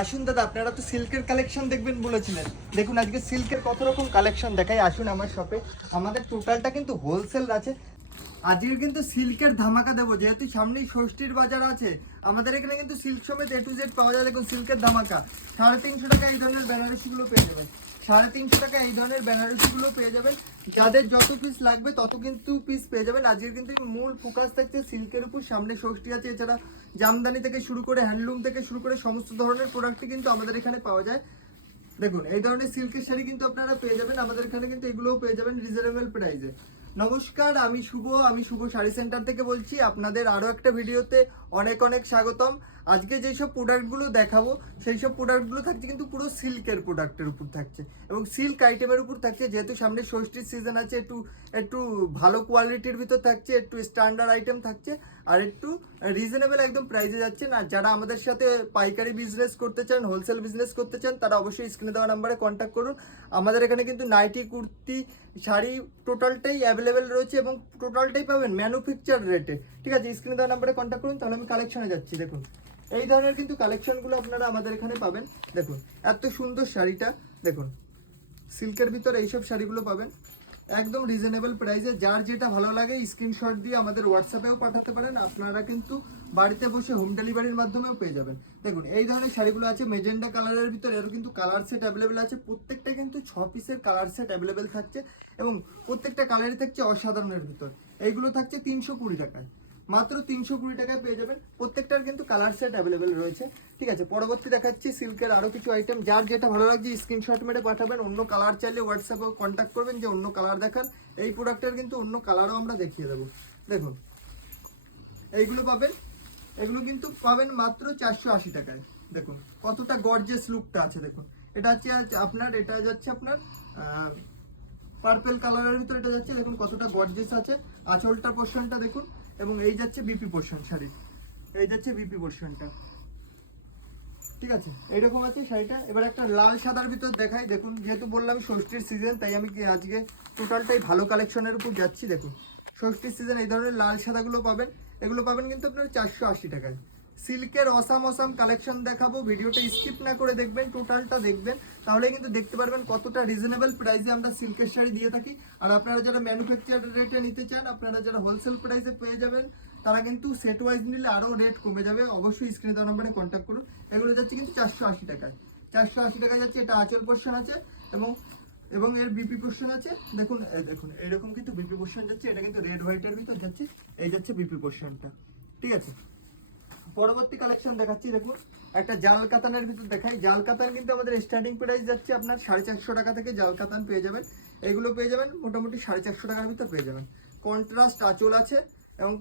আসুন দাদা, আপনারা তো সিল্কের কালেকশন দেখবেন বলেছিলেন। দেখুন, আজকে সিল্কের কত রকম কালেকশন দেখাই। আসুন আমার শপে আমাদের টোটালটা কিন্তু হোলসেল আছে। আজকে কিন্তু সিল্কের ধামাকা দেবো। যেহেতু সামনেই ষষ্ঠীর বাজার আছে, আমাদের এখানে কিন্তু সিল্ক সমেত এ টু জেড পাওয়া যায়। দেখুন, সিল্কের ধামাকা। সাড়ে তিনশো টাকা এই ধরনের বেনারসিগুলো পেয়ে যাবেন। সাড়ে তিনশো টাকা এই ধরনের বেনারসিগুলো পেয়ে যাবেন। যাদের যত পিস লাগবে, তত কিন্তু পিস পেয়ে যাবেন। আজকে কিন্তু মূল ফোকাস থাকছে সিল্কের উপর। সামনে ষষ্ঠী আছে, এছাড়া জামদানি থেকে শুরু করে হ্যান্ডলুম থেকে শুরু করে সমস্ত ধরনের প্রোডাক্টই কিন্তু আমাদের এখানে পাওয়া যায়। দেখুন, এই ধরনের সিল্কের শাড়ি কিন্তু আপনারা পেয়ে যাবেন। আমাদের এখানে কিন্তু এগুলোও পেয়ে যাবেন রিজনেবল প্রাইসে নমস্কার, আমি শুভ আমি শুভ শাড়ি সেন্টার থেকে বলছি, আপনাদের আরও একটা ভিডিওতে অনেক অনেক স্বাগতম। আজকে যেসব প্রোডাক্টগুলো দেখাবো, সেই সব প্রোডাক্টগুলো থাকছে কিন্তু পুরো সিল্কের প্রোডাক্টের উপর থাকছে। এবং সিল্ক আইটেমের উপর থাকছে, যেহেতু সামনে ষষ্ঠীর সিজন আছে, একটু একটু ভালো কোয়ালিটির ভিতর থাকছে, একটু স্ট্যান্ডার্ড আইটেম থাকছে, আর একটু রিজনেবল একদম প্রাইসে যাচ্ছেন। আর যারা আমাদের সাথে পাইকারি বিজনেস করতে চান হোলসেল বিজনেস করতে চান, তারা অবশ্যই স্ক্রিনে দেওয়া নাম্বারে কন্ট্যাক্ট করুন। আমাদের এখানে কিন্তু নাইটি কুর্তি, শাড়ি টোটালটাই অ্যাভেলেবেল রয়েছে এবং টোটালটাই পাবেন ম্যানুফ্যাকচার রেটে ঠিক আছে স্ক্রিনে দেওয়া নাম্বারে কন্ট্যাক্ট করুন, তাহলে আমি কালেকশনে যাচ্ছি, দেখুন। এই ধরনের কিন্তু কালেকশনগুলো আপনারা আমাদের এখানে পাবেন। দেখুন, এত সুন্দর শাড়িটা, দেখুন। সিল্কের ভিতরে এইসব শাড়িগুলো পাবেন। একদম রিজনেবল প্রাইসে যার যেটা ভালো লাগে স্ক্রিনশট দিয়ে আমাদের হোয়াটসঅ্যাপেও পাঠাতে পারেন। আপনারা কিন্তু বাড়িতে বসে হোম ডেলিভারির মাধ্যমেও পেয়ে যাবেন। দেখুন, এই ধরনের শাড়িগুলো আছে মেজেন্ডা কালারের ভিতরে এর কিন্তু কালার সেট অ্যাভেলেবেল আছে। প্রত্যেকটা কিন্তু ছ পিসের কালার সেট অ্যাভেলেবেল থাকছে এবং প্রত্যেকটা কালারই থাকছে অসাধারণের ভিতর। এইগুলো থাকছে তিনশো কুড়ি টাকায়। মাত্র তিনশো কুড়ি টাকায় পেয়ে যাবেন। প্রত্যেকটার কিন্তু কালার সেট অ্যাভেলেবেল রয়েছে। ঠিক আছে, পরবর্তী দেখাচ্ছি সিল্কের আরও কিছু আইটেম যার যেটা ভালো লাগছে স্ক্রিনশট মেরে পাঠাবেন। অন্য কালার চাইলে হোয়াটসঅ্যাপে কন্ট্যাক্ট করবেন যে অন্য কালার দেখান। এই প্রোডাক্টের কিন্তু অন্য কালারও আমরা দেখিয়ে দেবো। দেখুন, এইগুলো পাবেন। এগুলো কিন্তু পাবেন মাত্র চারশো আশি টাকায়। দেখুন, কতটা গর্জেস লুকটা আছে, দেখুন। এটা হচ্ছে আপনার, এটা যাচ্ছে আপনার পার্পেল কালারের ভিতরে এটা যাচ্ছে। দেখুন, কতটা গর্জেস আছে। আঁচলটা পোর্শনটা দেখুন। এবং এই যাচ্ছে বিপি পোর্শন শাড়ির এই যাচ্ছে বিপি পোর্শনটা ঠিক আছে? এইরকম আছে শাড়িটা। এবার একটা লাল সাদার ভিতর দেখাই। দেখুন, যেহেতু বললাম ষষ্ঠীর সিজন তাই আমি কি আজকে টোটালটাই ভালো কালেকশনের উপর যাচ্ছি, দেখুন। ষষ্ঠীর সিজন এই ধরনের লাল সাদাগুলো পাবেন। এগুলো পাবেন কিন্তু আপনার চারশো আশি টাকায়। সিল্কের অসাম অসাম কালেকশন দেখাবো। ভিডিওটা স্কিপ না করে দেখবেন টোটালটা দেখবেন। তাহলে কিন্তু দেখতে পারবেন কতটা রিজনেবল প্রাইসে আমরা সিল্কের শাড়ি দিয়ে থাকি। আর আপনারা যারা ম্যানুফ্যাকচার রেটে নিতে চান, আপনারা যারা হোলসেল প্রাইসে পেয়ে যাবেন, তারা কিন্তু সেট ওয়াইজ নিলে আরও রেট কমে যাবে। অবশ্যই স্ক্রিনে দেওয়া নম্বরে কন্ট্যাক্ট করুন। এগুলো যাচ্ছে কিন্তু চারশো আশি টাকায়। চারশো আশি টাকায় যাচ্ছে, এটা আঁচল পোর্শন আছে এবং এবং এর বিপি পোর্শন আছে। দেখুন দেখুন, এরকম কিন্তু বিপি পোর্শন যাচ্ছে, এটা কিন্তু রেড হোয়াইটের ভিতর যাচ্ছে। এই যাচ্ছে বিপি পোর্শনটা ঠিক আছে? পরবর্তী কালেকশন দেখাচ্ছি, দেখুন। একটা জাল কাতানের ভিতর দেখাই। জাল কাতান কিন্তু আমাদের স্টার্টিং প্রাইস যাচ্ছে আপনার সাড়ে চারশো টাকা থেকে জাল কাতান পেয়ে যাবেন। এগুলো পেয়ে যাবেন মোটামুটি সাড়ে চারশো টাকার ভিতর পেয়ে যাবেন। কন্ট্রাস্ট আঁচল আছে এবং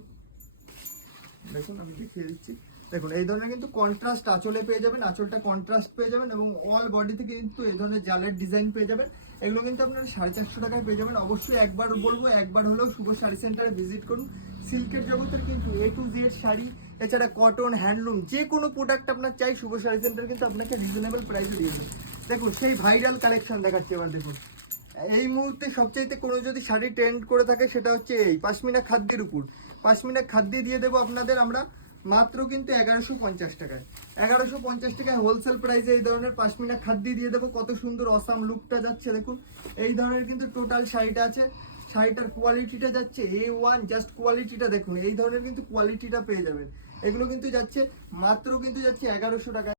দেখুন, আমি দেখিয়ে দিচ্ছি। দেখুন, এই ধরনের কিন্তু কন্ট্রাস্ট আঁচলে পেয়ে যাবেন। আঁচলটা কন্ট্রাস্ট পেয়ে যাবেন এবং অল বডি থেকে কিন্তু এই ধরনের জালের ডিজাইন পেয়ে যাবেন। এগুলো কিন্তু আপনারা সাড়ে চারশো টাকায় পেয়ে যাবেন। অবশ্যই একবার বলব, একবার হলেও শুভ শাড়ি সেন্টারে ভিজিট করুন। সিল্কের জগতের কিন্তু এ টু জেড শাড়ি এছাড়া কটন হ্যান্ডলুম যে কোনো প্রোডাক্ট আপনার চাই, শুভ শাড়ি সেন্টার কিন্তু আপনাকে রিজনেবল প্রাইসে দিয়ে দেবে। দেখুন, সেই ভাইরাল কালেকশন দেখাচ্ছি এবার দেখুন। এই মুহূর্তে সবচাইতে কোনো যদি শাড়ি ট্রেন্ড করে থাকে, সেটা হচ্ছে এই, পাশমিনা খাদ্যের উপর। পাশমিনা খাদ্য দিয়ে দেবো আপনাদের আমরা মাত্র কিন্তু এগারোশো পঞ্চাশ টাকায়। এগারোশো পঞ্চাশ টাকায় হোলসেল প্রাইসে এই ধরনের পাশমিনা খাদ্য দিয়ে দেবো। কত সুন্দর অসাম লুকটা যাচ্ছে, দেখুন। এই ধরনের কিন্তু টোটাল শাড়িটা আছে। শাড়িটার কোয়ালিটিটা যাচ্ছে এ ওয়ান জাস্ট কোয়ালিটিটা দেখুন। এই ধরনের কিন্তু কোয়ালিটিটা পেয়ে যাবেন। এগুলো কিন্তু যাচ্ছে মাত্র কিন্তু যাচ্ছে এগারোশো টাকা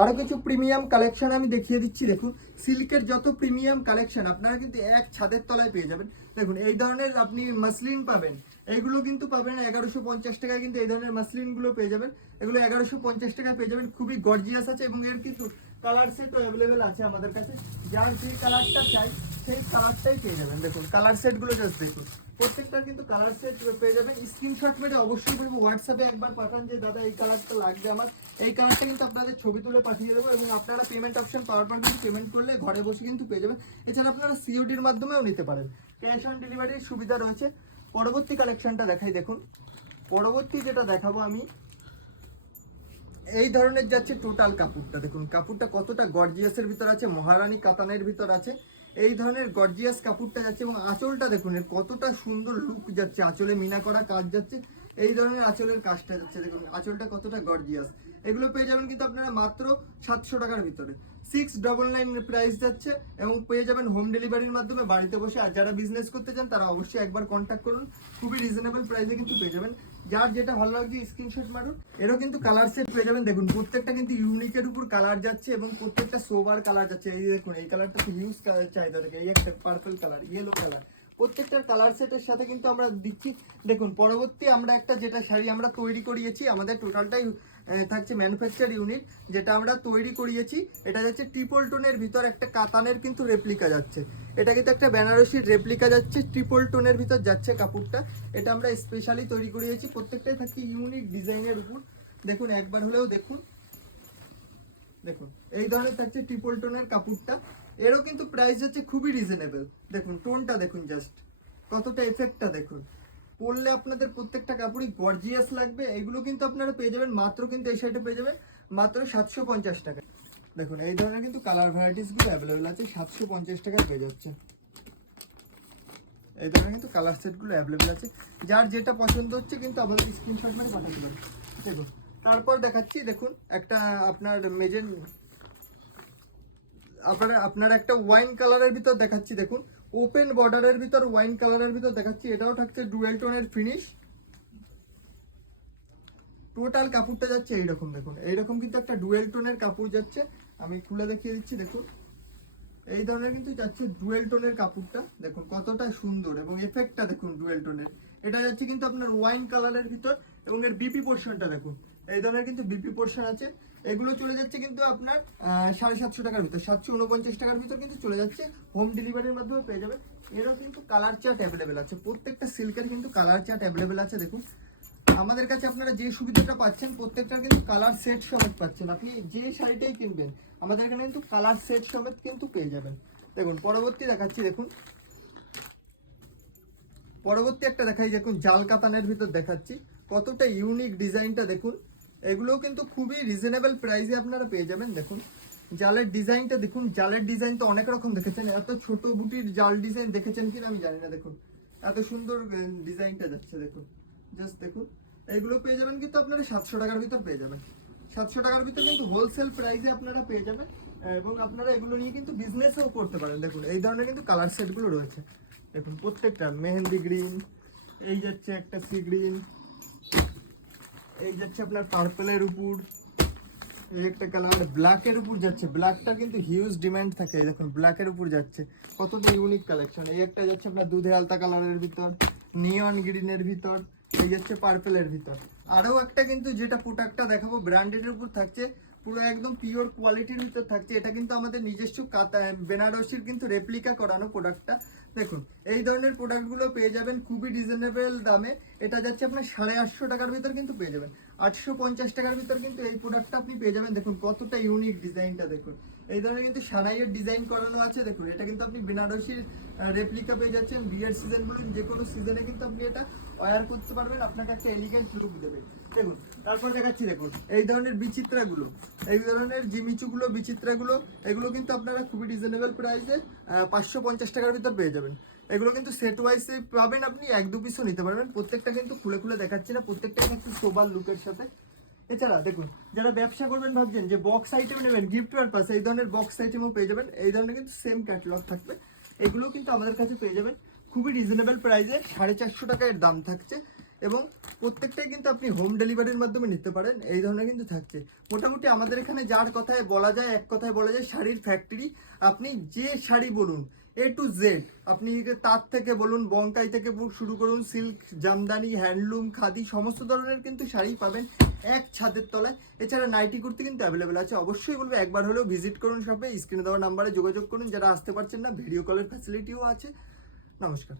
আরও কিছু প্রিমিয়াম কালেকশন আমি দেখিয়ে দিচ্ছি দেখুন। সিল্কের যত প্রিমিয়াম কালেকশন আপনারা কিন্তু এক ছাদের তলায় পেয়ে যাবেন। দেখুন এই ধরনের আপনি মাসলিন পাবেন এইগুলো কিন্তু পাবেন এগারোশো পঞ্চাশ টাকায় কিন্তু এই ধরনের মাসলিনগুলো পেয়ে যাবেন। এগুলো এগারোশো পঞ্চাশ টাকায় পেয়ে যাবেন খুবই গর্জিয়াস আছে এবং এর কিন্তু কালার সেটও অ্যাভেলেবেল আছে আমাদের কাছে। যার যে কালারটা চাই, সেই কালারটাই পেয়ে যাবেন। দেখুন কালার সেটগুলো জাস্ট দেখুন। প্রত্যেকটার কিন্তু কালার সেট পেয়ে যাবেন। স্ক্রিনশট মেরে অবশ্যই বলব হোয়াটসঅ্যাপে একবার পাঠান যে, দাদা, এই কালারটা লাগবে আমার। এই কালারটা কিন্তু আপনাদের ছবি তুলে পাঠিয়ে দেবো এবং আপনারা পেমেন্ট অপশন পাওয়ার পর কিন্তু পেমেন্ট করলে ঘরে বসে কিন্তু পেয়ে যাবেন। এছাড়া আপনারা সিওডির মাধ্যমেও নিতে পারেন। ক্যাশ অন ডেলিভারির সুবিধা রয়েছে। পরবর্তী কালেকশনটা দেখাই, দেখুন। পরবর্তী যেটা দেখাবো আমি এই ধরনের যাচ্ছে টোটাল কাপড়টা। দেখুন, কাপড়টা কতটা গর্জিয়াসের ভিতর আছে, মহারানী কাতানের ভিতর আছে। এই ধরনের গর্জিয়াস কাপড়টা যাচ্ছে এবং আঁচলটা দেখুন, এর কতটা সুন্দর লুক যাচ্ছে, আঁচলে মিনা করা কাজ যাচ্ছে। এই ধরনের আঁচলের কাজটা যাচ্ছে, দেখুন, আঁচলটা কতটা গর্জিয়াস এগুলো পেয়ে যাবেন কিন্তু আপনারা মাত্র সাতশো টাকার ভিতরে। সিক্স ডবল নাইন প্রাইস যাচ্ছে এবং পেয়ে যাবেন হোম ডেলিভারির মাধ্যমে বাড়িতে বসে। আর যারা বিজনেস করতে চান, তারা অবশ্যই একবার কন্ট্যাক্ট করুন। খুবই রিজনেবল প্রাইসে কিন্তু পেয়ে যাবেন। যার যেটা ভালো লাগছে স্ক্রিনশট মারুন। এরও কিন্তু কালার সেট পেয়ে যাবেন। দেখুন, প্রত্যেকটা কিন্তু ইউনিকের উপর কালার যাচ্ছে এবং প্রত্যেকটা সোবার কালার যাচ্ছে। এই দেখুন, এই কালারটা তো হিউজ চাহিদা থাকে এই একটা পার্পল কালার ইয়েলো কালার প্রত্যেকটার কালার সেটের সাথে কিন্তু আমরা দিচ্ছি। দেখুন, পরবর্তী আমরা একটা যেটা শাড়ি আমরা তৈরি করিয়েছি, আমাদের টোটালটাই থাকছে ম্যানুফ্যাকচার ইউনিট যেটা আমরা তৈরি করিয়েছি। এটা যাচ্ছে ট্রিপল টোনের ভিতর একটা কাতানের কিন্তু রেপ্লিকা যাচ্ছে। এটা কিন্তু একটা বেনারসির রেপ্লিকা যাচ্ছে ট্রিপল টোনের ভিতর যাচ্ছে কাপড়টা। এটা আমরা স্পেশালি তৈরি করিয়েছি। প্রত্যেকটাই থাকছে ইউনিক ডিজাইনের উপর। দেখুন, একবার হলেও দেখুন। দেখুন, এই ধরনের থাকছে ট্রিপল টোনের কাপড়টা। এরও কিন্তু প্রাইস হচ্ছে খুবই রিজনেবল দেখুন টোনটা দেখুন জাস্ট কতটা এফেক্টটা দেখুন। পরলে আপনাদের প্রত্যেকটা কাপড়ই গর্জিয়াস লাগবে। এগুলো কিন্তু আপনারা পেয়ে যাবেন, মাত্র কিন্তু এই সাইডে পেয়ে যাবেন, মাত্র সাতশো পঞ্চাশ টাকা। দেখুন, এই ধরনের কিন্তু কালার ভ্যারাইটিসগুলো অ্যাভেলেবেল আছে, সাতশো পঞ্চাশ টাকায় পেয়ে যাচ্ছে। এই ধরনের কিন্তু কালার সেটগুলো অ্যাভেলেবেল আছে। যার যেটা পছন্দ হচ্ছে কিন্তু আমাদের স্ক্রিনশট মানে পাঠাতে পারেন। দেখুন, তারপর দেখাচ্ছি, দেখুন, একটা আপনার মেজেন আপনার আপনার একটা ওয়াইন কালারের ভিতর দেখাচ্ছি, দেখুন। ওপেন বর্ডারের ভিতর, ওয়াইন কালারের ভিতর দেখাচ্ছি। এটাও থাকছে ডুয়েল টোনের ফিনিশ টোটাল কাপড়টা যাচ্ছে এইরকম, দেখুন। এইরকম কিন্তু একটা ডুয়েল টোনের কাপড় যাচ্ছে। আমি খুলে দেখিয়ে দিচ্ছি, দেখুন। এই ধরনের কিন্তু যাচ্ছে ডুয়েল টোনের কাপড়টা। দেখুন, কতটা সুন্দর। এবং এফেক্টটা দেখুন ডুয়েল টোনের। এটা যাচ্ছে কিন্তু আপনার ওয়াইন কালারের ভিতর এবং এর বিপি পোর্শনটা দেখুন। এই ধরনের কিন্তু বিপি পোর্শন আছে। এগুলো চলে যাচ্ছে কিন্তু আপনার সাড়ে সাতশো টাকার ভিতর, সাতশো উনপঞ্চাশ টাকার ভিতর কিন্তু চলে যাচ্ছে। হোম ডেলিভারির মাধ্যমে পেয়ে যাবে এরও কিন্তু কালার চার্ট অ্যাভেলেবেল আছে। প্রত্যেকটা সিল্কের কিন্তু কালার চার্ট অ্যাভেলেবেল আছে, দেখুন। আমাদের কাছে আপনারা যে সুবিধাটা পাচ্ছেন, প্রত্যেকটার কিন্তু কালার সেট সমেত পাচ্ছেন। আপনি যে শাড়িটাই কিনবেন, আমাদের এখানে কিন্তু কালার সেট সমেত কিন্তু পেয়ে যাবেন। দেখুন, পরবর্তী দেখাচ্ছি, দেখুন। পরবর্তী একটা দেখাই, দেখুন, জাল কাতানের ভিতর দেখাচ্ছি। কতটা ইউনিক ডিজাইনটা দেখুন। এগুলোও কিন্তু খুবই রিজনেবল প্রাইসে আপনারা পেয়ে যাবেন। দেখুন, জালের ডিজাইনটা দেখুন, জালের ডিজাইন তো অনেক রকম দেখেছেন, এত ছোট বুটির জাল ডিজাইন দেখেছেন কিনা আমি জানি না, দেখুন। এত সুন্দর ডিজাইনটা যাচ্ছে, দেখুন। জাস্ট দেখুন, এগুলো পেয়ে যাবেন কিন্তু আপনারা সাতশো টাকার ভিতর পেয়ে যাবেন। সাতশো টাকার ভিতর কিন্তু হোলসেল প্রাইসে আপনারা পেয়ে যাবেন এবং আপনারা এগুলো নিয়ে কিন্তু বিজনেসও করতে পারেন। দেখুন, এই ধরনের কিন্তু কালার সেটগুলো রয়েছে। দেখুন, প্রত্যেকটা, মেহেন্দি গ্রিন এই যাচ্ছে একটা সি গ্রিন এই যাচ্ছে আপনার পার্পেলের উপর, এই একটা কালার ব্ল্যাকের উপর যাচ্ছে। ব্ল্যাকটা কিন্তু হিউজ ডিমান্ড থাকে দেখুন ব্ল্যাকের উপর যাচ্ছে। কতটা ইউনিক কালেকশন এই একটা যাচ্ছে আপনার দুধে আলতা কালারের ভিতর নিয়ন গ্রিনের ভিতর, এই যাচ্ছে পার্পেলের ভিতর। আরও একটা কিন্তু যেটা প্রোডাক্টটা দেখাবো ব্র্যান্ডেডের উপর থাকছে পুরো একদম পিওর কোয়ালিটির ভিতর থাকছে। এটা কিন্তু আমাদের নিজস্ব কাতা বেনারসির কিন্তু রেপ্লিকা করানো প্রোডাক্টটা দেখুন, এই ধরনের প্রোডাক্টগুলো পেয়ে যাবেন খুবই রিজনেবল দামে। এটা যাচ্ছে আপনার সাড়ে আটশো টাকার ভিতর কিন্তু পেয়ে যাবেন। আটশো পঞ্চাশ টাকার ভিতর কিন্তু এই প্রোডাক্টটা আপনি পেয়ে যাবেন। দেখুন, কতটা ইউনিক ডিজাইনটা দেখুন। এই ধরনের কিন্তু সানাইয়ের ডিজাইন করানো আছে, দেখুন, এটা কিন্তু আপনি বেনারসির রেপ্লিকা পেয়ে যাচ্ছেন, বিয়ের সিজন বলুন, যে কোনো সিজনে কিন্তু আপনি এটা ওয়ার করতে পারবেন, আপনাকে একটা এলিগেন্ট লুক দেবে। দেখুন, তারপর দেখাচ্ছি, দেখুন, এই ধরনের বিচিত্রাগুলো, এই ধরনের জিমিচুগুলো বিচিত্রাগুলো, এগুলো কিন্তু আপনারা খুবই রিজনেবল প্রাইসে পাঁচশো পঞ্চাশ টাকার ভিতর পেয়ে যাবেন। এগুলো কিন্তু সেট ওয়াইজে পাবেন আপনি এক দু পিসও নিতে পারবেন, প্রত্যেকটা কিন্তু খুলে খুলে দেখাচ্ছি না, প্রত্যেকটাই কিন্তু সোবার লুকের সাথে। এছাড়া দেখুন, যারা ব্যবসা করবেন ভাবছেন যে বক্স আইটেম নেবেন গিফট পারপাস এই ধরনের বক্স আইটেমও পেয়ে যাবেন। এই ধরনের কিন্তু সেম ক্যাটালগ থাকবে। এগুলোও কিন্তু আমাদের কাছে পেয়ে যাবেন। খুবই রিজনেবল প্রাইসে সাড়ে চারশো টাকা এর দাম থাকছে এবং প্রত্যেকটাই কিন্তু আপনি হোম ডেলিভারির মাধ্যমে নিতে পারেন। এই ধরনের কিন্তু থাকছে। মোটামুটি আমাদের এখানে যার কথায় বলা যায়, এক কথায় বলা যায়, শাড়ির ফ্যাক্টরি আপনি যে শাড়ি বলুন এ টু জেড আপনি তার থেকে বলুন বঙ্কাই থেকে শুরু করুন, সিল্ক, জামদানি, হ্যান্ডলুম, খাদি, সমস্ত ধরনের কিন্তু শাড়ি পাবেন এক ছাদের তলায়। এছাড়া নাইটি কুর্তি কিন্তু অ্যাভেলেবেল আছে। অবশ্যই বলব, একবার হলেও ভিজিট করুন শপে স্ক্রিনে দেওয়া নাম্বারে যোগাযোগ করুন। যারা আসতে পারছেন না ভিডিও কলের ফ্যাসিলিটিও আছে। নমস্কার।